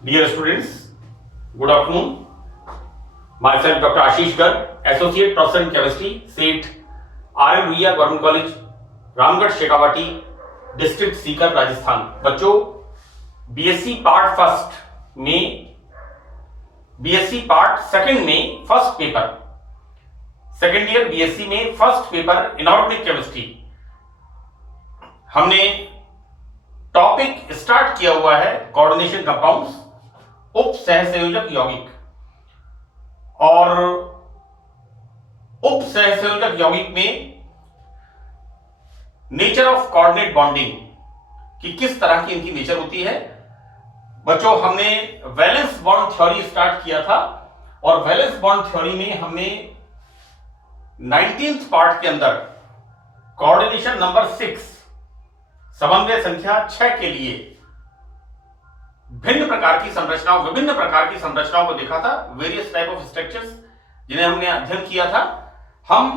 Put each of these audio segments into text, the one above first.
Dear students, good afternoon. Myself Dr. Ashish Garg, Associate Professor in Chemistry, SET, R.M. Ruia Government College, Ramgarh Shekhawati, district Sikar, Rajasthan. बच्चों, BSc part first में, BSc part second में first paper, second year BSc में first paper inorganic chemistry, हमने topic start किया हुआ है coordination compounds, उप सहसंयोजक यौगिक। और उप सहसंयोजक यौगिक में नेचर ऑफ कोऑर्डिनेट बॉन्डिंग कि किस तरह की इनकी नेचर होती है। बच्चों, हमने वैलेंस बॉन्ड थ्योरी स्टार्ट किया था और वैलेंस बॉन्ड थ्योरी में हमने 19th पार्ट के अंदर कोऑर्डिनेशन नंबर 6, समन्वय संख्या 6 के लिए विभिन्न प्रकार की संरचनाओं को देखा था, वेरियस टाइप ऑफ स्ट्रक्चर्स जिन्हें हमने अध्ययन किया था। हम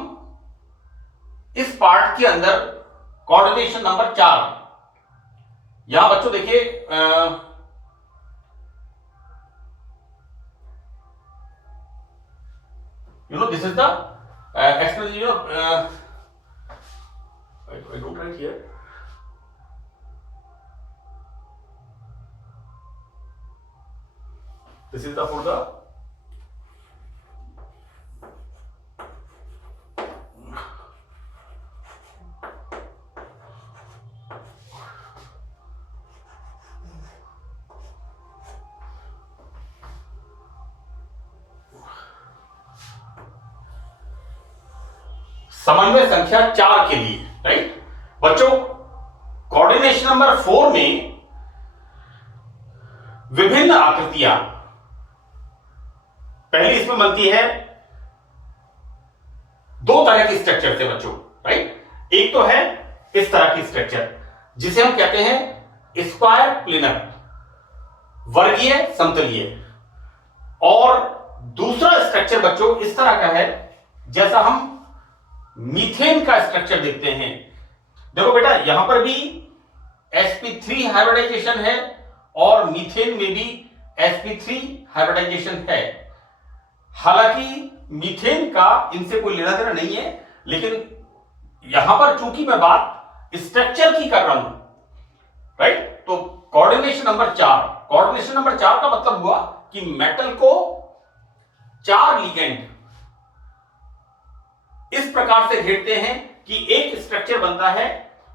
इस पार्ट के अंदर कोऑर्डिनेशन नंबर 4, यहां बच्चों देखिए this is the explanation I don't write here. This is the for the समन्वय संख्या 4 के लिए, राइट बच्चों। कोऑर्डिनेशन नंबर 4 में विभिन्न आकृतियां पहली इसमें बनती है, दो तरह की स्ट्रक्चर थे बच्चों, राइट। एक तो है इस तरह की स्ट्रक्चर जिसे हम कहते हैं स्क्वायर प्लेनर, वर्गीय समतलीय, और दूसरा स्ट्रक्चर बच्चों इस तरह का है जैसा हम मीथेन का स्ट्रक्चर देखते हैं। देखो बेटा, यहां पर भी sp3 हाइब्रिडाइजेशन है और मीथेन में भी sp3 हाइब्रिडाइजेशन है। हालांकि मीथेन का इनसे कोई लेना देना नहीं है, लेकिन यहां पर चूंकि मैं बात स्ट्रक्चर की कर रहा हूं, राइट। तो कोऑर्डिनेशन नंबर 4 का मतलब हुआ कि मेटल को 4 लिगेंड इस प्रकार से घेरते हैं कि एक स्ट्रक्चर बनता है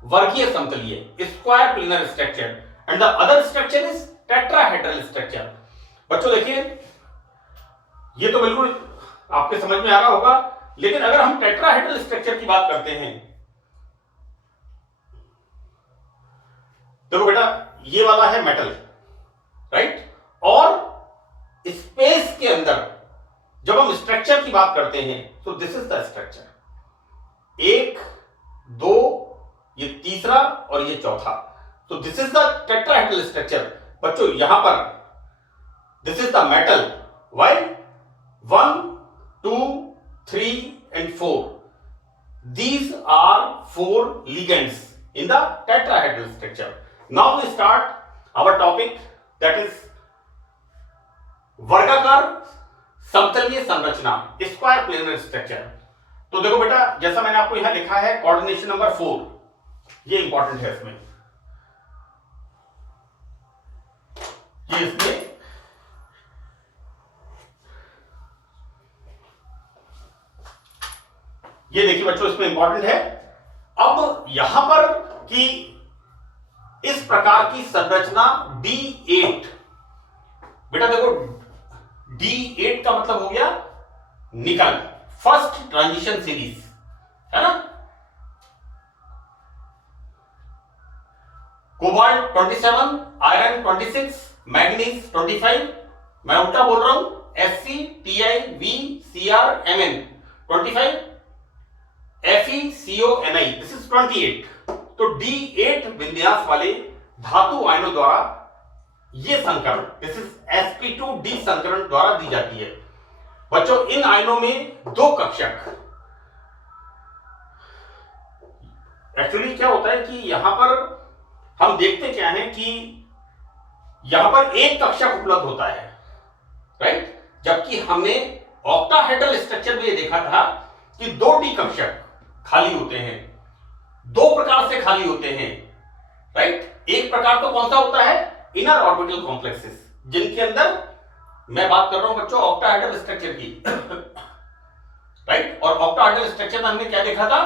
वर्गीय समतलीय, square planar structure, and the other structure is tetrahedral structure. बच्चों देखिए, ये तो बिल्कुल आपके समझ में आ रहा होगा, लेकिन अगर हम टेट्राहेड्रल स्ट्रक्चर की बात करते हैं, देखो बेटा, ये वाला है मेटल, राइट। और स्पेस के अंदर जब हम स्ट्रक्चर की बात करते हैं तो दिस इज द स्ट्रक्चर, 1, 2, ये तीसरा और ये चौथा, तो this is the tetrahedral structure. बच्चों यहां पर this is the metal, why 1, 2, 3 and 4, these are 4 ligands in the tetrahedral structure. Now we start our topic, that is वर्गाकार समतलीय संरचना, स्क्वायर प्लेनर स्ट्रक्चर। तो देखो बेटा, जैसा मैंने आपको यहां लिखा है कोऑर्डिनेशन नंबर 4, ये इंपॉर्टेंट है इसमें, ये देखिए बच्चों, इसमें इंपॉर्टेंट है। अब यहां पर कि इस प्रकार की संरचना D8, बेटा देखो D8 का मतलब हो गया निकल, फर्स्ट ट्रांजिशन सीरीज, है ना। कोबाल्ट 27, आयरन 26, मैग्नीज 25, मैं उल्टा बोल रहा हूं, Sc, Ti, V, Cr, Mn 25, Fe, Co, Ni, this is 28। तो D8 विन्यास वाले धातु आयनों द्वारा ये संकरण, दिस इज sp2d संकरण द्वारा दी जाती है। बच्चों, इन आयनों में 2 कक्षक, एक्चुअली क्या होता है कि यहां पर हम देखते क्या है कि यहां पर एक कक्षक उपलब्ध होता है, राइट, जबकि हमने ऑक्टाहेड्रल स्ट्रक्चर में ये देखा था कि 2 डी कक्षक खाली होते हैं, 2 प्रकार से खाली होते हैं, राइट। एक प्रकार तो कौन सा होता है, इनर ऑर्बिटल कॉम्प्लेक्सेस, जिनके अंदर मैं बात कर रहा हूं बच्चों ऑक्टाहेड्रल स्ट्रक्चर की, राइट। और ऑक्टाहेड्रल स्ट्रक्चर में हमने क्या देखा था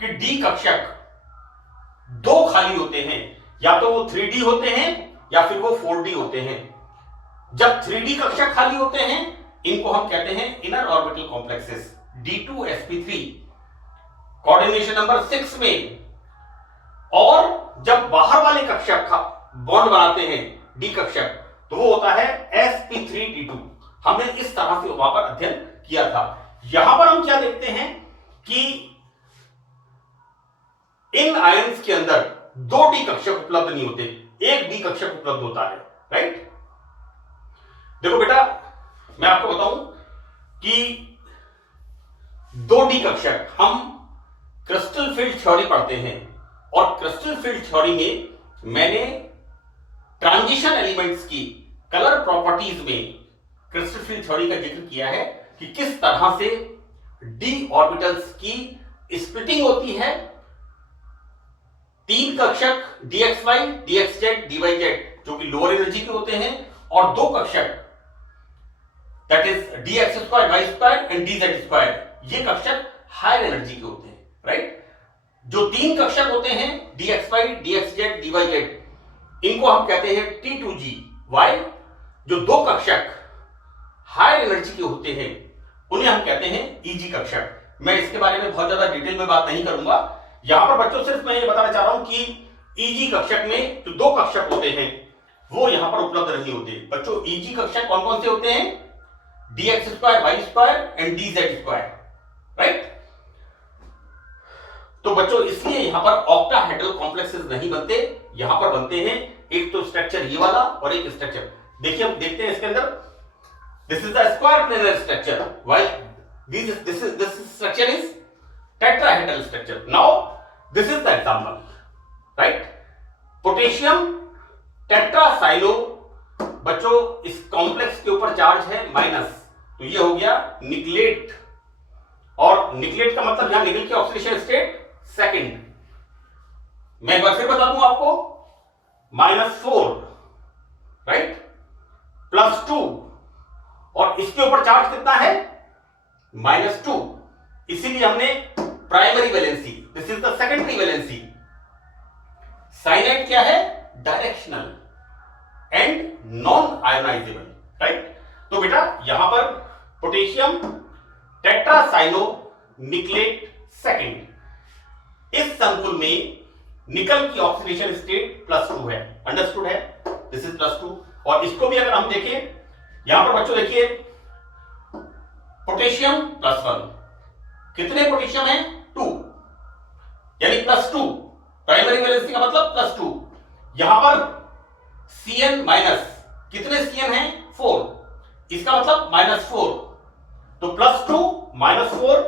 कि डी कक्षक 2 खाली होते हैं, या तो वो 3D होते हैं या फिर वो 4D होते हैं। जब 3D कक्षक खाली होते हैं इनको हम कहते हैं inner orbital complexes, D2sp3 coordination number 6 में। और जब बाहर वाले कक्षक बॉन्ड बनाते हैं डी कक्षक, तो वो होता है sp3d2। हमने इस तरह से वहां पर अध्ययन किया था। यहां पर हम क्या देखते हैं कि इन आयंस के अंदर 2 डी कक्षक उपलब्ध नहीं होते, एक डी कक्षक उपलब्ध होता है, राइट। देखो बेटा, मैं आपको बताऊं कि 2 डी कक्षक हम क्रिस्टल फील्ड थ्योरी पढ़ते हैं, और क्रिस्टल फील्ड थ्योरी में मैंने ट्रांजिशन एलिमेंट्स की कलर प्रॉपर्टीज में क्रिस्टल फील्ड थ्योरी का जिक्र किया है कि किस तरह से डी ऑर्बिटल्स की स्प्लिटिंग होती है। 3 कक्षक dxy, dxz, dyz जो कि लोअर एनर्जी के होते हैं, और 2 कक्षक that is dx2, y2 and dz2, ये कक्षक हायर एनर्जी के होते हैं, राइट। जो 3 कक्षक होते हैं dxy, dxz, dyz, इनको हम कहते हैं T2g, y। जो 2 कक्षक हायर एनर्जी के होते हैं उन्हें हम कहते हैं EG कक्षक। मैं इसके बारे में बहुत ज्यादा डिटेल में बात नहीं करूंगा। यहां पर बच्चों सिर्फ मैं ये बताना चाह रहा हूं कि EG कक्षक में जो 2 कक्षक होते हैं वो यहां पर उपलब्ध नहीं होते। बच्चों EG कक्षक कौन कौन से होते हैं, dx2, y2 and dz2, right. तो बच्चों इसलिए यहां पर ऑक्टाहेड्रल कॉम्प्लेक्सेस नहीं बनते, यहां पर बनते हैं एक तो स्ट्रक्चर ये वाला और एक स्ट्रक्चर। देखिए हम देखते हैं इसके अंदर, this is the square planar structure, while this structure is tetrahedral structure. Now this is the example, right. Potassium tetracyano, बच्चों इस कॉम्प्लेक्स के ऊपर चार्ज है माइनस, तो ये हो गया निकलेट, और निकलेट का मतलब यहां निकल की ऑक्सीडेशन स्टेट सेकंड। मैं एक बार फिर बता दूं आपको, -4, राइट, +2, और इसके ऊपर चार्ज कितना है, -2, इसीलिए हमने primary valency, this is the secondary valency. Cyanide क्या है, directional and non ionisable, right. तो बेटा यहां पर पोटेशियम टेट्रासाइलो निकलेट सेकंड, इस संकुल में निकल की ऑक्सीडेशन स्टेट +2 है, अंडरस्टूड है, दिस इज +2। और इसको भी अगर हम देखें, यहां पर बच्चों देखिए पोटेशियम +1, कितने पोटेशियम है, 2, यानी +2, प्राइमरी वैलेंसी का मतलब +2। यहां पर Cn माइनस, कितने Cn है, 4, इसका मतलब -4, तो +2 -4,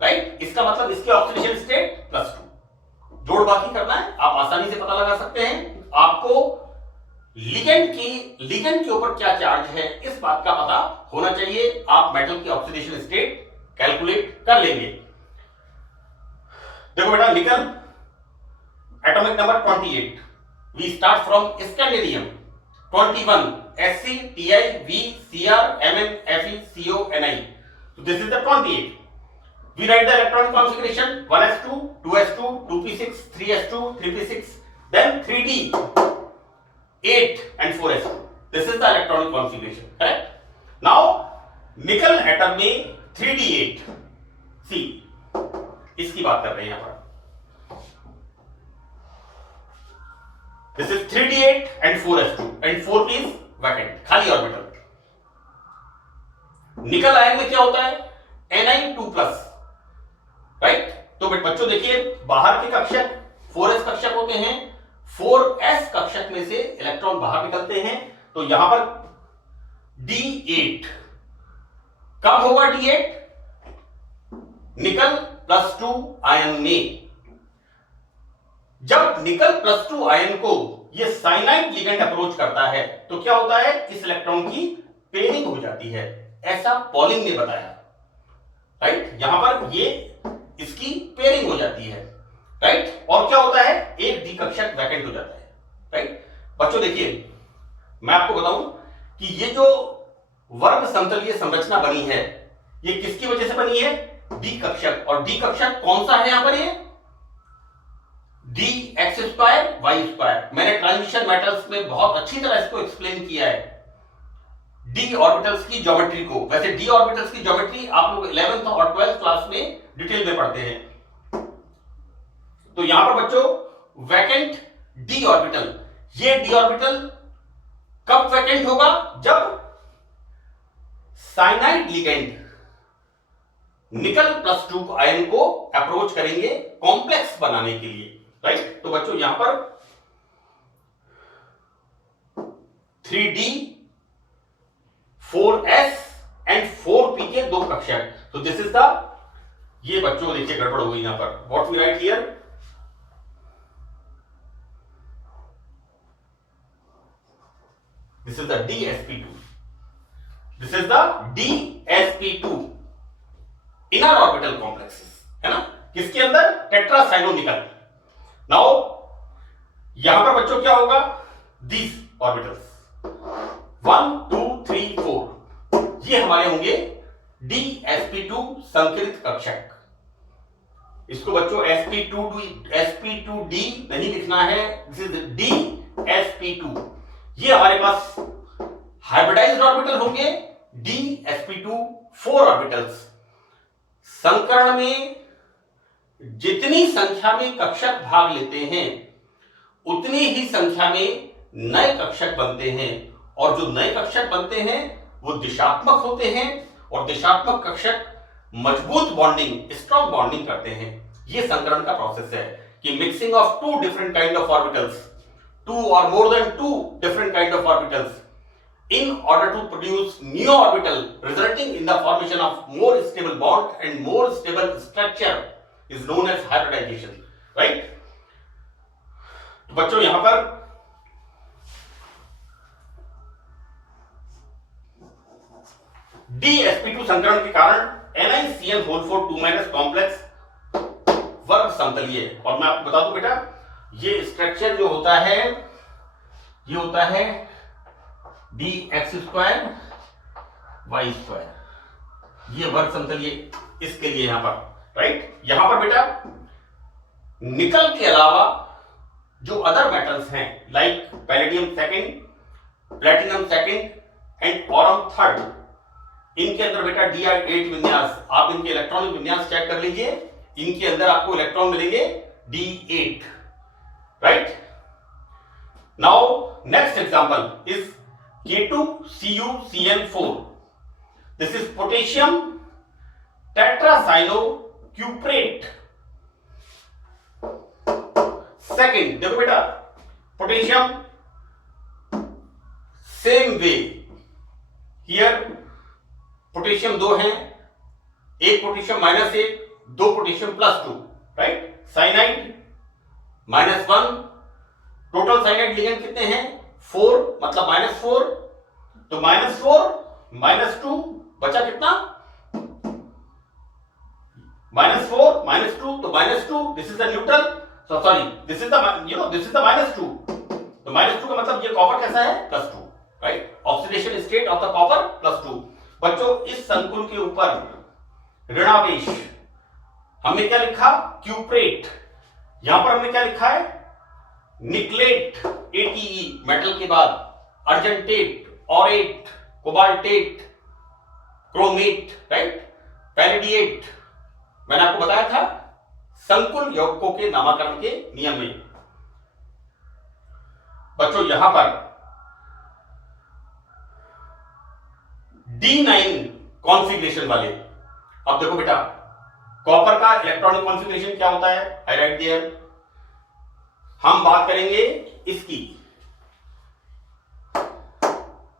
राइट, इसका मतलब इसकी ऑक्सीडेशन स्टेट +2। जोड़ बाकी करना है, आप आसानी से पता लगा सकते हैं। आपको लिगेंड के ऊपर क्या चार्ज है इस बात का पता होना चाहिए, आप मेटल की ऑक्सीडेशन स्टेट कैलकुलेट कर लेंगे। देखो बेटा, nickel atomic number 28, we start from scandium 21, Sc, Ti, V, Cr, Mn, Fe, Co, Ni, so this is the 28. We write the electronic configuration 1s2, 2s2, 2p6, 3s2, 3p6, then 3d, 8 and 4s2. This is the electronic configuration, correct? Now निकल atom में 3d8, सी इसकी बात कर रहे हैं यहां पर। This is 3d8 and 4s2 and 4p is vacant, खाली ऑर्बिटल। निकल आयन में क्या होता है, Ni2+, राइट। तो बच्चों देखिए बाहर के कक्षक 4s कक्षक होते हैं, 4s कक्षक में से इलेक्ट्रॉन बाहर निकलते हैं, तो यहां पर d8 कब होगा, d8 निकल +2 आयन में। जब निकल +2 आयन को ये साइनाइड लिगेंड अप्रोच करता है तो क्या होता है, इस इलेक्ट्रॉन की पेयरिंग हो जाती है, ऐसा पॉलिंग ने बताया। राइट, यहां पर ये इसकी पेयरिंग हो जाती है। राइट, और क्या होता है, एक डी कक्षक वैकेंट हो जाता है। राइट बच्चों, देखिए मैं आपको बताऊं कि ये जो वर्ग समतलीय संरचना बनी है ये किसकी वजह से बनी है, डी कक्षक। और डी कक्षक कौन सा है यहां पर, ये d x square y square. मैंने ट्रांजिशन मेटल्स में बहुत अच्छी तरह इसको एक्सप्लेन किया है, डी ऑर्बिटल्स की ज्योमेट्री को। वैसे डी ऑर्बिटल्स की ज्योमेट्री आप लोग 11th और 12th क्लास में डिटेल में पढ़ते हैं। तो यहां पर बच्चों वैकेंट डी ऑर्बिटल, ये डी ऑर्बिटल कब वैकेंट होगा, जब साइनाइड लिगेंड निकल +2 आयन को अप्रोच करेंगे कॉम्प्लेक्स बनाने के लिए। राइट, तो बच्चों यहां पर 3D 4s एंड 4p के दो कक्षक। तो दिस इज द, ये बच्चों देखिए गड़बड़ हो गई यहां पर, what we write here, this is the DsP2, this is the DsP2 inner orbital complexes, है ना, किसके अंदर, टेट्रासाइनोनिकल। नाउ यहां पर बच्चों क्या होगा, दीज ऑर्बिटल्स 1 2 3 4 ये हमारे होंगे DsP2 संकरित कक्षक। इसको बच्चों sp2d नहीं लिखना है, दिस इज DsP2। ये हमारे पास हाइब्रिडाइज्ड ऑर्बिटल होंगे DsP2 4 ऑर्बिटल्स। संकरण में जितनी संख्या में कक्षक भाग लेते हैं उतनी ही संख्या में नए कक्षक बनते हैं, और जो नए कक्षक बनते हैं वो दिशात्मक होते हैं, और दिशात्मक कक्षक मजबूत बॉन्डिंग, स्ट्रॉन्ग बॉन्डिंग करते हैं। ये संकरण का प्रोसेस है कि mixing of two different kind of orbitals, 2 or more than 2 different kind of orbitals in order to produce new orbital resulting in the formation of more stable bond and more stable structure is known as hybridization. Right? तो बच्चों यहां पर DsP2 संकरण के कारण NiCN4 complex वर्ग समतलीय। और मैं आपको बता दूं बेटा, ये स्ट्रक्चर जो होता है ये होता है dx² y², ये वर्ग समतलीय इसके लिए यहां पर। राइट, यहां पर बेटा निकल के अलावा जो अदर मेटल्स हैं like palladium 2, platinum 2 and Aurum 3, इनके अंदर बेटा D8 विन्यास, आप इनके इलेक्ट्रॉनिक विन्यास चेक कर लीजिए, इनके अंदर आपको इलेक्ट्रॉन मिलेंगे D8। Right? Now, next example is K2CuCN4. This is potassium tetracyanocuprate. Second, देखो बेटा, potassium same way. Here potassium 2 हैं, एक potassium -1, 2 potassium +2, right, cyanide -1, total cyanide ligand कितने हैं, 4, मतलब -4, तो -4 -2 बचा कितना, -4 -2, तो -2, this is the neutral, so sorry this is the this is the -2, तो -2 का मतलब ये कॉपर कैसा है, +2, right, oxidation state of the copper +2। बच्चों इस संकुल के ऊपर ऋणावेश हमने क्या लिखा, क्यूप्रेट, यहां पर हमने क्या लिखा है, निकलेट ATE, मेटल के बाद argentate, aurate, cobaltate, chromate, right, palladiate. मैंने आपको बताया था संकुल यौगिकों के नामकरण के नियम में। बच्चों यहां पर D9 कॉन्फ़िगरेशन वाले, अब देखो बेटा कॉपर का इलेक्ट्रॉनिक कॉन्फ़िगरेशन क्या होता है, आई राइट देयर। हम बात करेंगे इसकी,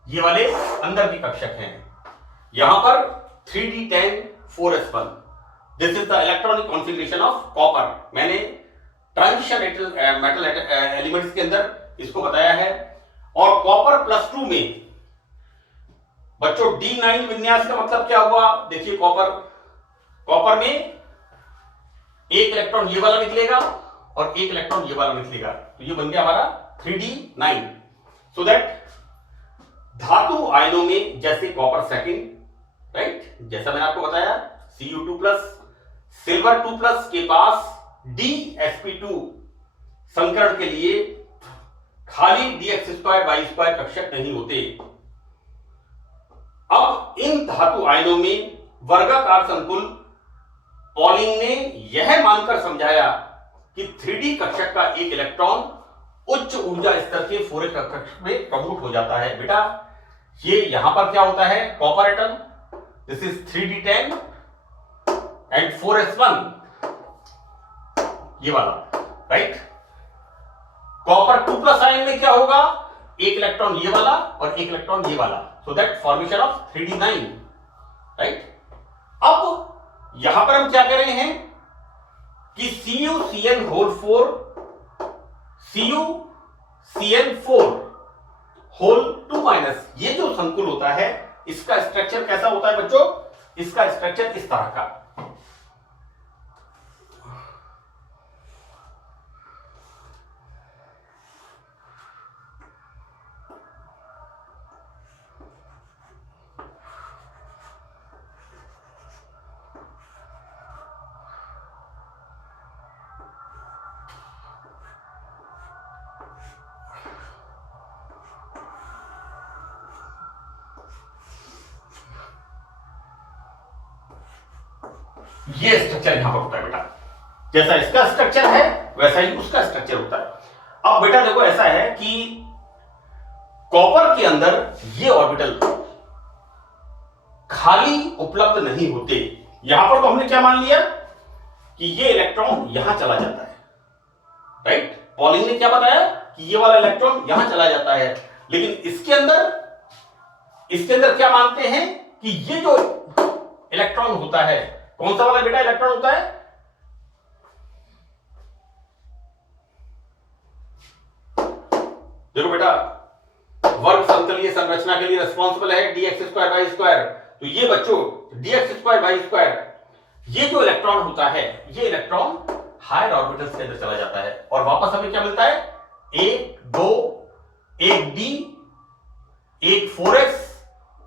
ये वाले अंदर की कक्षक हैं, यहां पर 3d10 4s1, this is the electronic configuration of copper. मैंने ट्रांजिशन मेटल एलिमेंट्स के अंदर इसको बताया है। और कॉपर +2 में बच्चों D9 विन्यास का मतलब क्या हुआ? देखिए कॉपर में एक इलेक्ट्रॉन ये वाला निकलेगा और एक इलेक्ट्रॉन ये वाला निकलेगा, तो ये बन गया हमारा 3D9। सो दैट धातु आयनों में जैसे कॉपर सेकंड, राइट, जैसा मैंने आपको बताया Cu2+, सिल्वर 2+ के पास DsP2 संकरण के लिए खाली dx2y2 कक्षक नहीं होते। अब इन धातु आयनों में वर्गाकार संकुल पॉलिंग ने यह मानकर समझाया कि 3D कक्षक का एक इलेक्ट्रॉन उच्च ऊर्जा स्तर के 4s कक्षक में प्रमोट हो जाता है। बेटा ये यहां पर क्या होता है? Copper atom, this is 3D10 and 4s1, ये वाला, राइट। कॉपर 2+ आयन में क्या होगा? एक इलेक्ट्रॉन ये वाला और एक इलेक्ट्रॉन ये वाला, so that formation of 3D9, right. अब यहां पर हम क्या कर रहे हैं कि CuCN4 CuCN4 ये जो संकुल होता है इसका स्ट्रक्चर कैसा होता है बच्चों? इसका स्ट्रक्चर इस तरह का। ये स्ट्रक्चर यहां पर होता है बेटा, जैसा इसका स्ट्रक्चर है वैसा ही उसका स्ट्रक्चर होता है। अब बेटा देखो ऐसा है कि कॉपर के अंदर ये ऑर्बिटल खाली उपलब्ध नहीं होते। यहां पर तो हमने क्या मान लिया कि ये इलेक्ट्रॉन यहां चला जाता है, राइट। पॉलिंग ने क्या बताया कि ये वाला इलेक्ट्रॉन यहां चला जाता है, लेकिन इसके अंदर क्या मानते हैं कि ये जो इलेक्ट्रॉन होता है, कौन सा वाला बेटा इलेक्ट्रॉन होता है? देखो बेटा, वर्ग समतलीय संरचना के लिए रिस्पॉन्सिबल है dx2y2। तो ये बच्चों dx2y2, ये जो इलेक्ट्रॉन होता है, ये इलेक्ट्रॉन हायर ऑर्बिटल्स के अंदर चला जाता है और वापस हमें क्या मिलता है? 1 2 1 d, 1 4s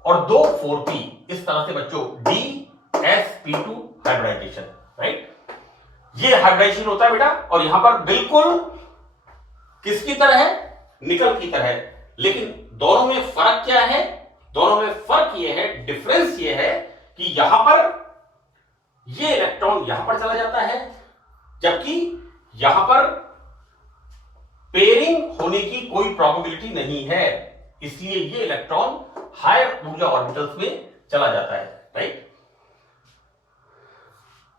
और 2 4p। इस तरह से बच्चों DsP2 हाइब्रिडाइजेशन, राइट। ये हाइब्रिडाइजेशन होता है बेटा, और यहां पर बिल्कुल किसकी तरह है? निकल की तरह है। लेकिन दोनों में फर्क क्या है? दोनों में फर्क ये है, डिफरेंस ये है कि यहां पर ये इलेक्ट्रॉन यहां पर चला जाता है, जबकि यहां पर पेयरिंग होने की कोई प्रोबेबिलिटी नहीं है, इसलिए ये इलेक्ट्रॉन हायर ऊर्जा ऑर्बिटल्स में चला जाता है, राइट।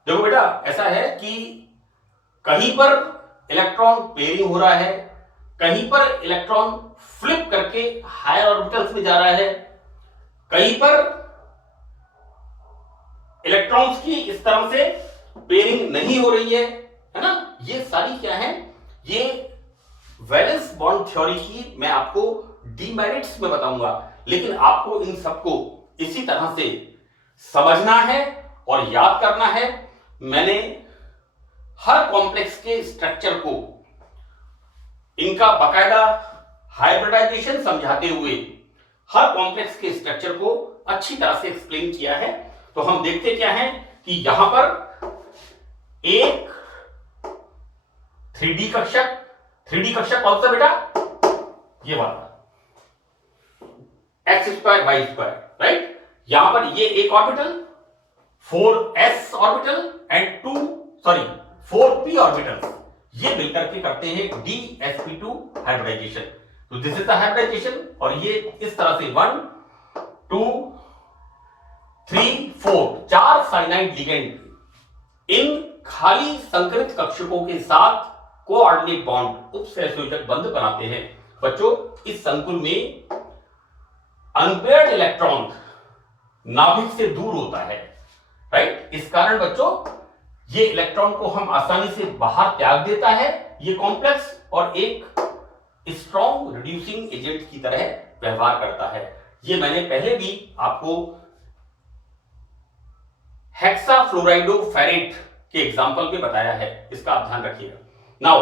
देखो बेटा ऐसा है कि कहीं पर इलेक्ट्रॉन पेयरिंग हो रहा है, कहीं पर इलेक्ट्रॉन फ्लिप करके हायर ऑर्बिटल्स में जा रहा है, कहीं पर इलेक्ट्रॉन्स की इस तरह से पेयरिंग नहीं हो रही है ना। ये सारी क्या है? ये वैलेंस बॉन्ड थ्योरी की मैं आपको डीमेरिट्स में बताऊंगा, लेकिन आपको इन सबको इसी तरह से समझना है और याद करना है। मैंने हर कॉम्प्लेक्स के स्ट्रक्चर को, इनका बकायदा हाइब्रिडाइजेशन समझाते हुए हर कॉम्प्लेक्स के स्ट्रक्चर को अच्छी तरह से एक्सप्लेन किया है। तो हम देखते क्या है कि यहां पर एक 3D कक्षक कौन सा बेटा? ये वाला x2y2, राइट। यहां पर ये एक orbital 4s orbital and 4p orbital, ये मिलकर के करते हैं DsP2 हाइब्रिडाइजेशन। तो दिस इज द हाइब्रिडाइजेशन, और ये इस तरह से 1 2 3 4 4 साइनाइड लिगेंड इन खाली संकरित कक्षकों के साथ कोऑर्डिनेट बॉन्ड उपसहसंयोजक बंध बनाते हैं। बच्चों इस संकुल में अनपेयर्ड इलेक्ट्रॉन नाभिक से दूर होता है, राइट। इस कारण बच्चों ये इलेक्ट्रॉन को हम आसानी से बाहर त्याग देता है ये कॉम्प्लेक्स, और एक स्ट्रॉन्ग रिड्यूसिंग एजेंट की तरह व्यवहार करता है। ये मैंने पहले भी आपको हेक्साफ्लोराइडोफेरेट के एग्जांपल में बताया है, इसका आप ध्यान रखिएगा। नाउ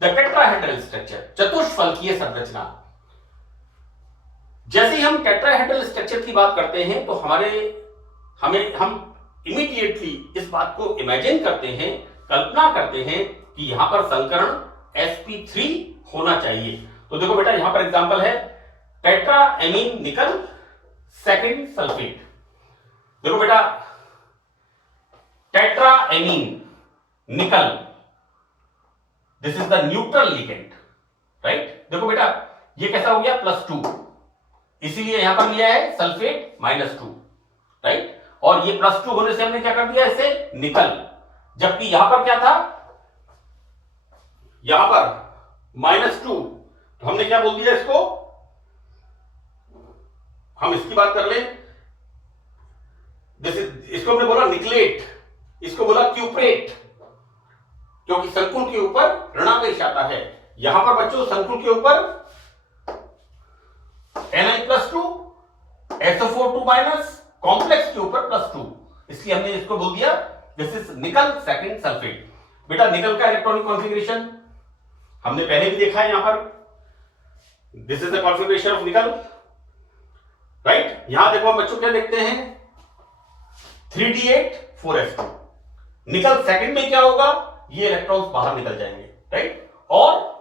द टेट्राहेड्रल स्ट्रक्चर, चतुष्फलकीय संरचना। जैसे ही हम टेट्राहेड्रल स्ट्रक्चर की बात करते हैं तो हम इमीडिएटली इस बात को इमेजिन करते हैं, कल्पना करते हैं कि यहां पर संकरण sp3 होना चाहिए। तो देखो बेटा, यहां पर एग्जांपल है टेट्राएमीन निकल सेकंड सल्फेट। देखो बेटा, टेट्राएमीन निकल, this is the neutral ligand, right. देखो बेटा, ये कैसा हो गया, +2, इसीलिए यहां पर लिया है सल्फेट -2, राइट। और ये +2 होने से हमने क्या कर दिया, इसे निकल, जबकि यहां पर क्या था, यहां पर -2, तो हमने क्या बोल दिया इसको, हम इसकी बात कर लें, इसको हमने बोला निकलेट, इसको बोला क्यूप्रेट, क्योंकि संकुल के ऊपर ऋणावेश आता है। यहां पर बच्चों संकुल के ऊपर Na+2, SO4 कॉम्प्लेक्स के ऊपर +2, इसलिए हमने इसको बोल दिया दिस इज निकल सेकंड सल्फेट। बेटा, निकल का इलेक्ट्रॉनिक कॉन्फ़िगरेशन हमने पहले भी देखा है, यहां पर this is the configuration of निकल, राइट। यहां देखो बच्चों क्या देखते हैं, 3d8 4s2। निकल सेकंड में क्या होगा, ये इलेक्ट्रॉन्स बाहर निकल जाएंगे, राइट। और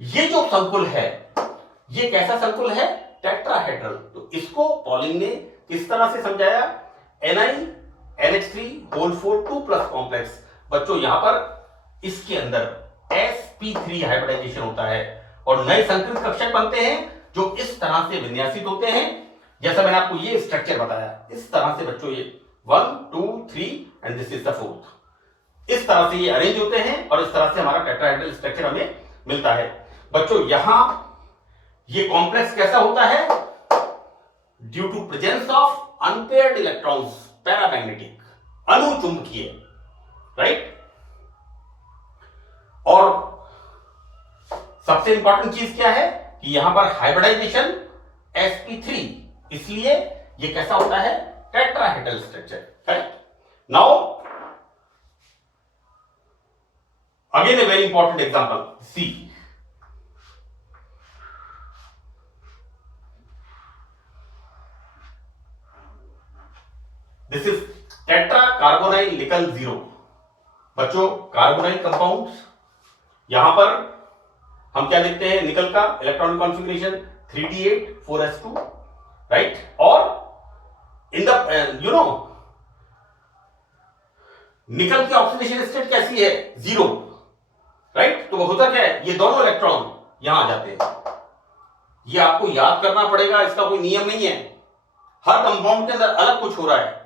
ये जो संकुल है, ये कैसा संकुल है, टेट्राहेड्रल। तो इसको पॉलिंग ने किस तरह से समझाया, NiNH3 2+ कॉम्प्लेक्स। बच्चों यहां पर इसके अंदर sp3 हाइब्रिडाइजेशन होता है और नए संकृत कक्षक बनते हैं जो इस तरह से विन्यासित होते हैं, जैसा मैंने आपको ये स्ट्रक्चर बताया, इस तरह से बच्चों ये 1 2 3 and this is the 4th, इस तरह से ये अरेंज होते हैं और इस तरह से हमारा टेट्राहेड्रल स्ट्रक्चर हमें मिलता है। बच्चों यहां ये कॉम्प्लेक्स कैसा होता है, due to presence of unpaired electrons, paramagnetic, अनुचुंबकीय, राइट। और सबसे इंपॉर्टेंट चीज क्या है कि यहां पर हाइब्रिडाइजेशन sp3, इसलिए ये कैसा होता है, tetrahedral structure, correct. Now again a very important example, see. This is tetracarbonyl nickel 0। बच्चों कार्बोनाइल कंपाउंड्स, यहां पर हम क्या देखते हैं, निकल का electronic configuration 3d8 4s2, right. और इन द निकल की ऑक्सीडेशन स्टेट कैसी है, 0, राइट। तो होता क्या है, ये दोनों इलेक्ट्रॉन यहां आ जाते हैं। ये आपको याद करना पड़ेगा, इसका कोई नियम नहीं है, हर कंपाउंड के अंदर अलग कुछ हो रहा है,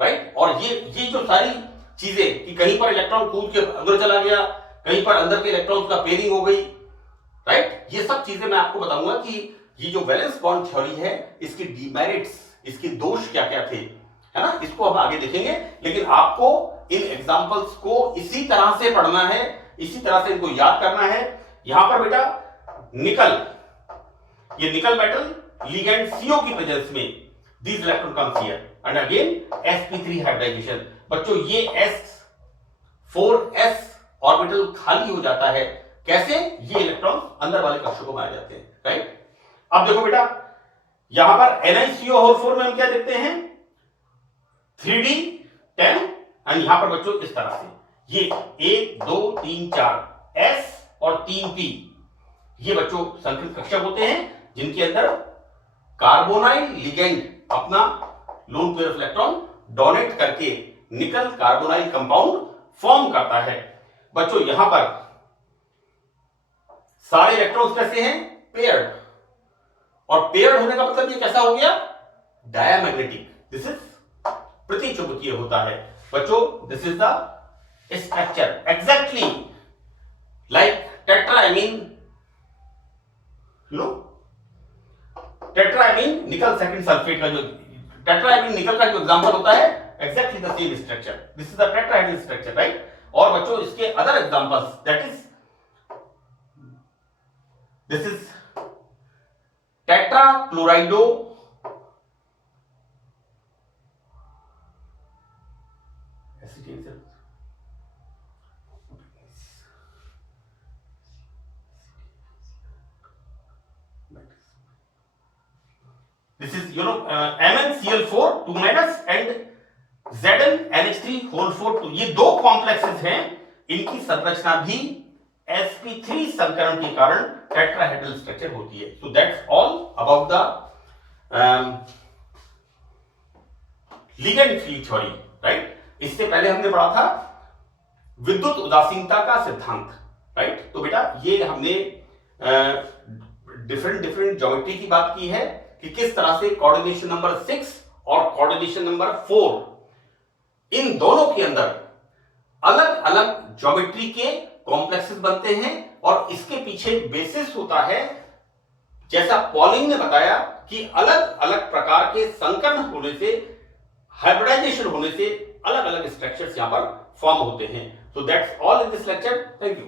राइट। और ये जो सारी चीजें कि कहीं पर इलेक्ट्रॉन कूद के अंदर चला गया, कहीं पर अंदर के इलेक्ट्रॉन का पेयरिंग हो गई, राइट। ये सब चीजें मैं आपको बताऊंगा कि ये जो वैलेंस बॉन्ड थ्योरी है, इसकी डिमेरिट्स, इसके दोष क्या क्या थे, है ना, इसको हम आगे देखेंगे। लेकिन आपको इन एग्जांपल्स को इसी तरह से पढ़ना है, इसी तरह से इनको याद करना है। यहां पर बेटा निकल, ये निकल मेटल लिगेंड CO की प्रेजेंस में these electron comes here and again sp3 hybridization। बच्चों ये s4s ऑर्बिटल खाली हो जाता है, कैसे, ये इलेक्ट्रॉन अंदर वाले कक्षकों में आ जाते हैं, राइट। अब देखो बेटा, यहां पर NiCO4 में हम क्या देखते हैं, 3d10 एंड यहां पर बच्चों इस तरह से ये 1 2 3 4 s और 3p, ये बच्चों संकृत कक्षक होते हैं जिनके अंदर कार्बोनाइल लिगेंड अपना lone pair of electron donate करके निकल कार्बोनाइल कंपाउंड फॉर्म करता है। बच्चों यहां पर सारे इलेक्ट्रॉन्स कैसे हैं, पेयर्ड, और पेयर्ड होने का मतलब ये कैसा हो गया, डायमैग्नेटिक, दिस इज प्रतिचुंबकीय होता है। बच्चों this is the structure exactly like tetraammine, tetraammine nickel second sulphate का जो टेट्राएमीन निकल का जो एग्जांपल होता है, exactly the same structure, this is the tetrahedral structure, right. और बच्चों इसके other examples, that is this is tetrachlorido This is MnCl4 2 minus and ZnNH3 whole 4 2 ये दो कॉम्प्लेक्सेस हैं, इनकी संरचना भी sp3 संकरण के कारण टेट्राहेड्रल स्ट्रक्चर होती है. So that's all about the ligand free theory, right? इससे पहले हमने पढ़ा था विद्युत उदासीनता का सिद्धांत, राइट? तो बेटा ये हमने डिफरेंट ज्योमेट्री की बात की है कि किस तरह से कोऑर्डिनेशन नंबर 6 और कोऑर्डिनेशन नंबर 4 इन दोनों के अंदर अलग अलग ज्योमेट्री के कॉम्प्लेक्सेस बनते हैं और इसके पीछे बेसिस होता है, जैसा पॉलिंग ने बताया कि अलग अलग प्रकार के संकरण होने से, हाइब्रिडाइजेशन होने से अलग अलग स्ट्रक्चर्स यहां पर फॉर्म होते हैं. So that's all in this lecture. Thank you.